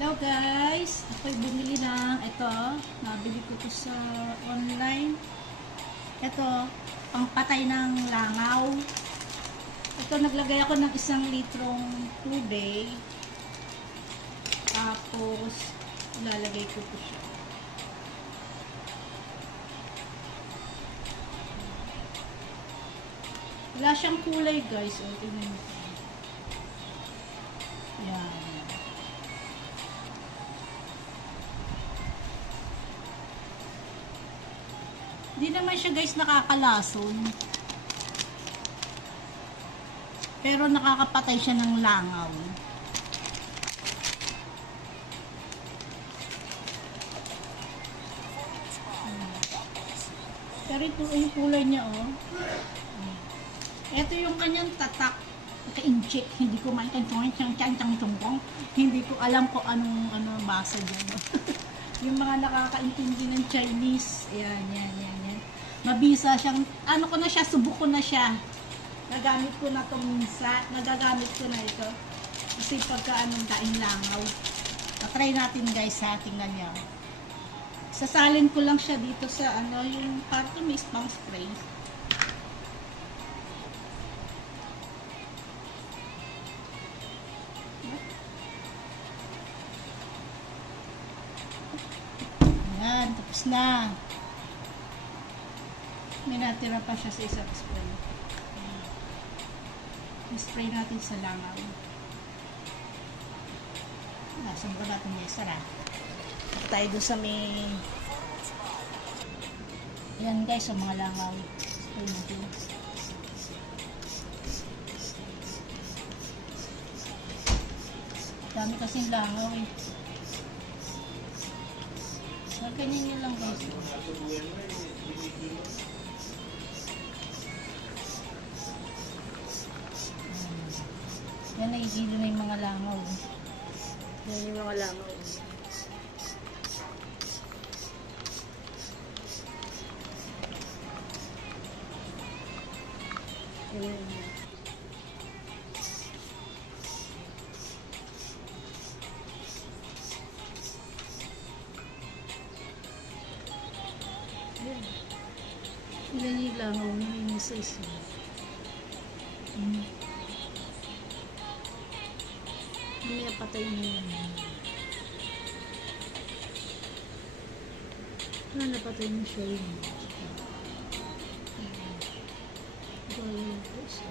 Hello guys! Ako'y bumili ng ito. Nabili ko to sa online. Ito, pangpatay ng langaw. Ito, naglagay ako ng isang litrong tubig. Tapos, lalagay ko po siya. Wala siyang kulay guys. O, tingnan mo. Hindi naman siya guys nakakalason. Pero nakakapatay siya ng langaw. Pero ito yung kulay niya oh. Ito yung kanyang tatak. Ka-inchik. Hindi ko maintindihan siyang chan chang tungkong. Hindi ko alam kung anong ano basa dyan. yung mga nakakaintindi ng Chinese. Ayan, yan, yan, yan. Mabisa siyang, ano ko na siya, subok ko na siya. Nagamit ko na itong minsa. Nagagamit ko na ito. Kasi pagka anong daing langaw. Na-try natin guys ha, tingnan niya. Sasalin ko lang siya dito sa ano, yung parto may spang spray. Ayan, tapos na. May natira pa siya sa isang spray. I-spray natin sa langaw. Nasaan ba natin yung sara? Tayo doon sa may... Ayan guys, sa mga langaw. Spray natin. Dami kasing langaw eh. Ganyan yun lang guys. Nagigilo na yung mga langaw. Yan yung mga langaw. Yan. Yan. Ilan yung langaw na yung isa isa. Mm. Hindi napatay mo yun. Ah, napatay mo siya yun. Ito yung isa.